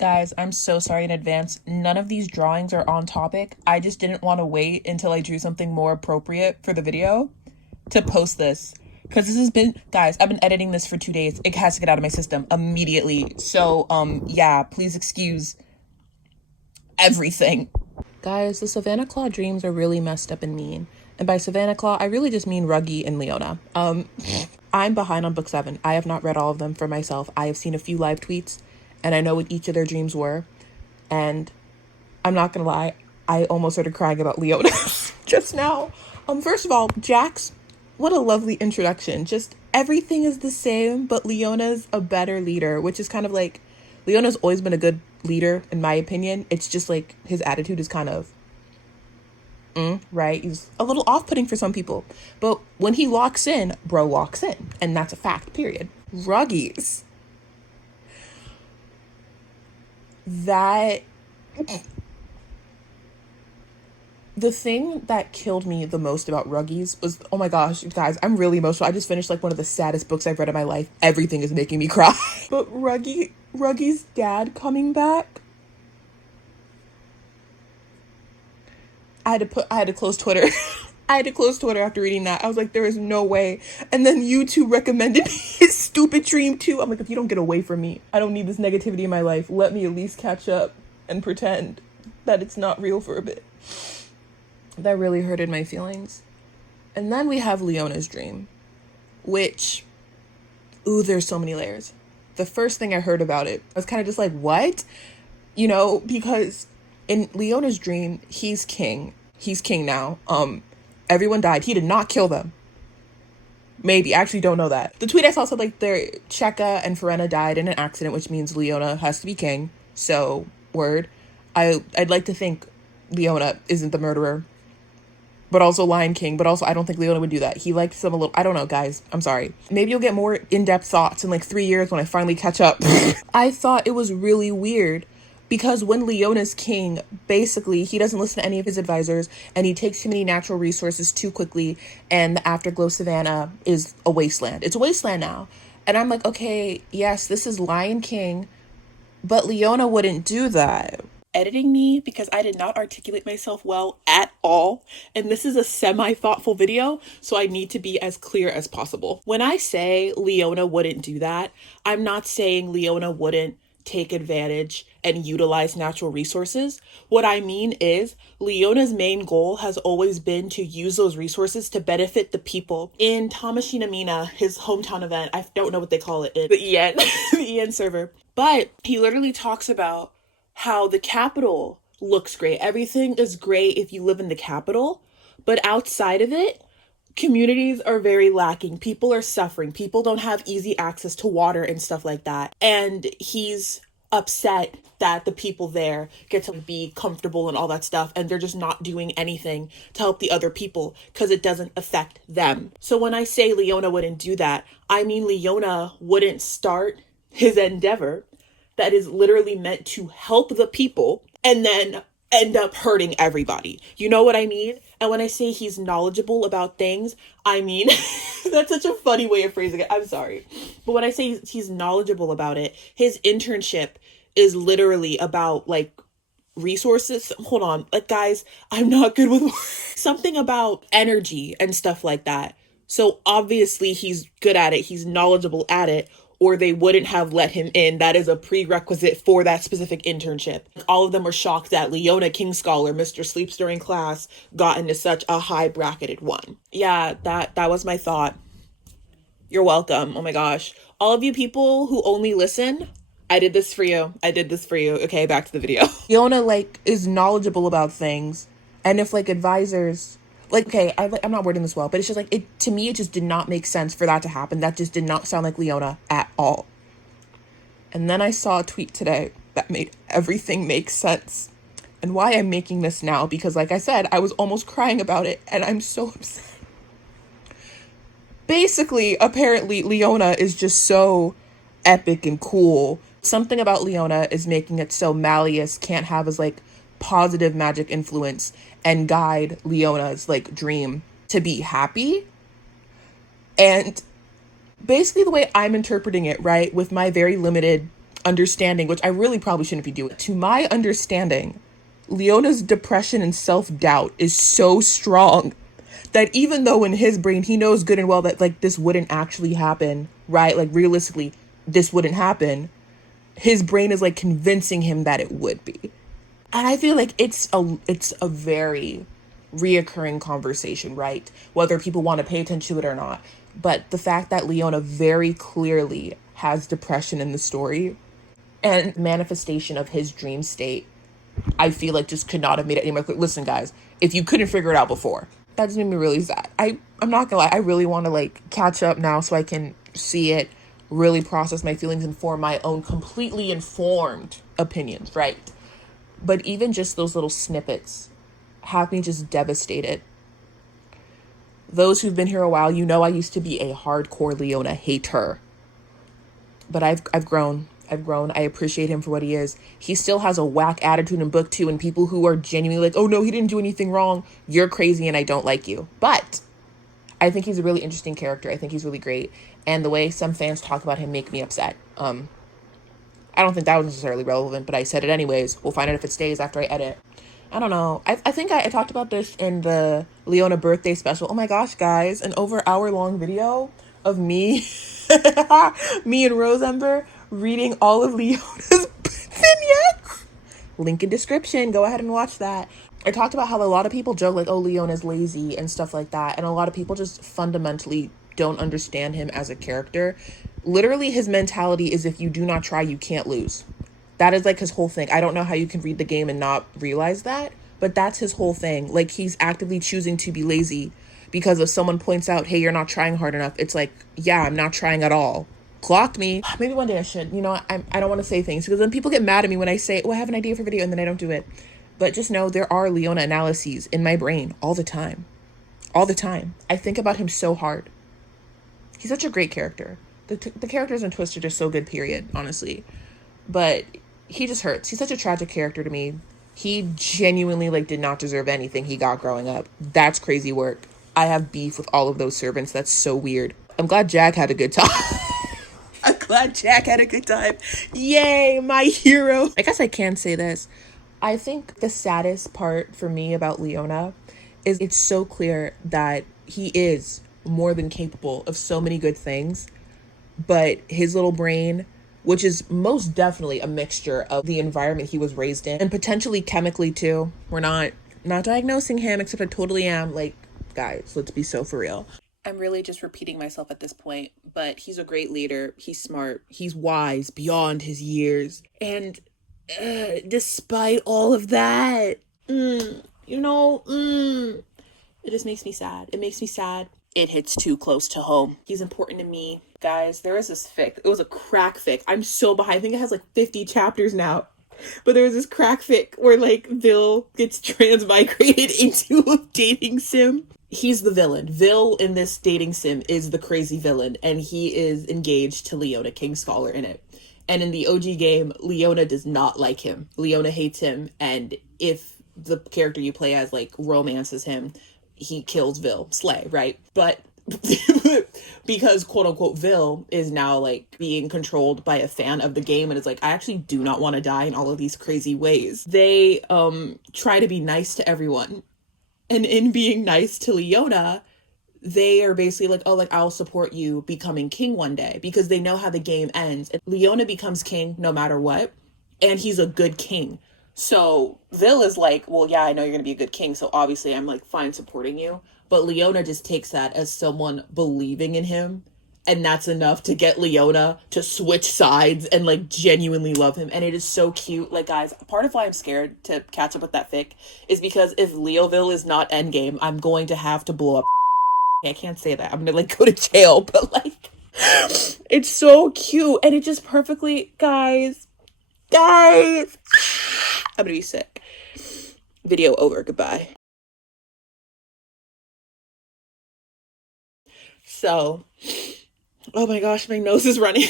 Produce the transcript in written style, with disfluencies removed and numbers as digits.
Guys, I'm so sorry in advance. None of these drawings are on topic. I just didn't want to wait until I drew something more appropriate for the video to post this. Because this has been, guys, I've been editing this for 2 days. It has to get out of my system immediately. So, yeah, please excuse everything. Guys, the Savannah Claw dreams are really messed up and mean. And by Savannah Claw, I really just mean Ruggy and Leona. I'm behind on book 7. I have not read all of them for myself. I have seen a few live tweets, and I know what each of their dreams were. And I'm not gonna lie, I almost started crying about Leona just now. First of all, Jax, what a lovely introduction. Just everything is the same, but Leona's a better leader, which is kind of like, Leona's always been a good leader, in my opinion. It's just like his attitude is kind of, right? He's a little off-putting for some people. But when he locks in, bro locks in. And that's a fact, period. Ruggies. That... The thing that killed me the most about Ruggies was, oh my gosh, guys, I'm really emotional. I just finished like one of the saddest books I've read in my life. Everything is making me cry. But Ruggy's dad coming back, I had to close Twitter. I had to close Twitter after reading that. I was like, there is no way. And then YouTube recommended me his stupid dream too. I'm like, if you don't get away from me, I don't need this negativity in my life. Let me at least catch up and pretend that it's not real for a bit. That really hurted my feelings. And then we have Leona's dream, which, ooh, there's so many layers. The first thing I heard about it, I was kind of just like, what? You know, because in Leona's dream, he's king. He's king now. Everyone died. He did not kill them. Maybe. I actually don't know that. The tweet I saw said like Cheka and Firenna died in an accident, which means Leona has to be king. So, word. I'd like to think Leona isn't the murderer, but also Lion King, but also I don't think Leona would do that. He likes them a little, I don't know, guys. I'm sorry. Maybe you'll get more in-depth thoughts in like 3 years when I finally catch up. I thought it was really weird because when Leona's king, basically he doesn't listen to any of his advisors and he takes too many natural resources too quickly, and the Afterglow Savannah is a wasteland. It's a wasteland now. And I'm like, okay, yes, this is Lion King, but Leona wouldn't do that. Editing me because I did not articulate myself well at all, and this is a semi-thoughtful video, so I need to be as clear as possible. When I say Leona wouldn't do that, I'm not saying Leona wouldn't take advantage and utilize natural resources. What I mean is Leona's main goal has always been to use those resources to benefit the people. In Tamashina Mina, his hometown event, I don't know what they call it in the EN, the EN server, but he literally talks about how the capital looks great. Everything is great if you live in the capital, but outside of it, communities are very lacking. People are suffering. People don't have easy access to water and stuff like that. And he's upset that the people there get to be comfortable and all that stuff, and they're just not doing anything to help the other people because it doesn't affect them. So when I say Leona wouldn't do that, I mean Leona wouldn't start his endeavor that is literally meant to help the people and then end up hurting everybody. You know what I mean? And when I say he's knowledgeable about things, I mean, that's such a funny way of phrasing it. I'm sorry. But when I say he's knowledgeable about it, his internship is literally about like resources. Hold on. Like, guys, I'm not good with something about energy and stuff like that. So obviously he's good at it. He's knowledgeable at it, or they wouldn't have let him in. That is a prerequisite for that specific internship. All of them were shocked that Leona Kingscholar, Mr. Sleeps During Class, got into such a high bracketed one. Yeah, that was my thought. You're welcome. Oh my gosh. All of you people who only listen, I did this for you. Okay, back to the video. Leona, like, is knowledgeable about things. And if, like, advisors... Like, okay, I'm not wording this well, but it's just like, to me, it just did not make sense for that to happen. That just did not sound like Leona at all. And then I saw a tweet today that made everything make sense. And why I'm making this now, because like I said, I was almost crying about it, and I'm so upset. Basically, apparently, Leona is just so epic and cool. Something about Leona is making it so Malleus can't have his, like, positive magic influence and guide Leona's like dream to be happy. And basically the way I'm interpreting it, right, with my very limited understanding, which I really probably shouldn't be doing, to my understanding, Leona's depression and self-doubt is so strong that even though in his brain he knows good and well that like this wouldn't actually happen, right? Like realistically, this wouldn't happen. His brain is like convincing him that it would be. And I feel like it's a very reoccurring conversation, right? Whether people want to pay attention to it or not. But the fact that Leona very clearly has depression in the story and manifestation of his dream state, I feel like just could not have made it any more clear. Listen, guys, if you couldn't figure it out before, that just made me really sad. I'm not gonna lie, I really want to like catch up now so I can see it, really process my feelings and form my own completely informed opinions, right? But even just those little snippets have me just devastated. Those who've been here a while, you know I used to be a hardcore Leona hater. But I've grown. I appreciate him for what he is. He still has a whack attitude in book 2, and people who are genuinely like, oh no, he didn't do anything wrong. You're crazy and I don't like you. But I think he's a really interesting character. I think he's really great. And the way some fans talk about him make me upset. I don't think that was necessarily relevant, but I said it anyways. We'll find out if it stays after I edit. I don't know. I think I talked about this in the Leona birthday special. Oh my gosh, guys. An over hour-long video of me, me and Rose Ember reading all of Leona's vignettes. Link in description. Go ahead and watch that. I talked about how a lot of people joke like, oh, Leona's lazy and stuff like that. And a lot of people just fundamentally don't understand him as a character. Literally, his mentality is if you do not try, you can't lose. That is like his whole thing. I don't know how you can read the game and not realize that, but that's his whole thing. Like, he's actively choosing to be lazy because if someone points out, hey, you're not trying hard enough, it's like, yeah, I'm not trying at all. Clocked me. Maybe one day I should. You know, I don't want to say things because then people get mad at me when I say, oh, I have an idea for a video and then I don't do it. But just know there are Leona analyses in my brain all the time. All the time. I think about him so hard. He's such a great character. The characters in Twist are just so good, period, honestly. But he just hurts. He's such a tragic character to me. He genuinely, like, did not deserve anything he got growing up. That's crazy work. I have beef with all of those servants. That's so weird. I'm glad Jack had a good time. I'm glad Jack had a good time. Yay, my hero. I guess I can say this. I think the saddest part for me about Leona is it's so clear that he is more than capable of so many good things, but his little brain, which is most definitely a mixture of the environment he was raised in and potentially chemically too. We're not diagnosing him, except I totally am. Like, guys, let's be so for real. I'm really just repeating myself at this point, but he's a great leader. He's smart. He's wise beyond his years. And despite all of that, it just makes me sad. It makes me sad. It hits too close to home. He's important to me. Guys, there is this fic. It was a crack fic. I'm so behind. I think it has like 50 chapters now. But there was this crack fic where like Vil gets transmigrated into a dating sim. He's the villain. Vil in this dating sim is the crazy villain, and he is engaged to Leona Kingscholar in it. And in the OG game, Leona does not like him. Leona hates him, and if the character you play as like romances him, he kills Vil. Slay, right? But because quote unquote Vil is now like being controlled by a fan of the game and is like, I actually do not want to die in all of these crazy ways. They try to be nice to everyone. And in being nice to Leona, they are basically like, oh, like, I'll support you becoming king one day, because they know how the game ends. And Leona becomes king no matter what, and he's a good king. So Vil is like, well, yeah, I know you're going to be a good king, so obviously I'm like fine supporting you. But Leona just takes that as someone believing in him, and that's enough to get Leona to switch sides and like genuinely love him. And it is so cute. Like, guys, part of why I'm scared to catch up with that fic is because if Leoville is not endgame, I'm going to have to blow up. I can't say that. I'm gonna like go to jail, but like it's so cute and it just perfectly, guys, I'm gonna be sick. Video over. Goodbye. So, oh my gosh, my nose is running.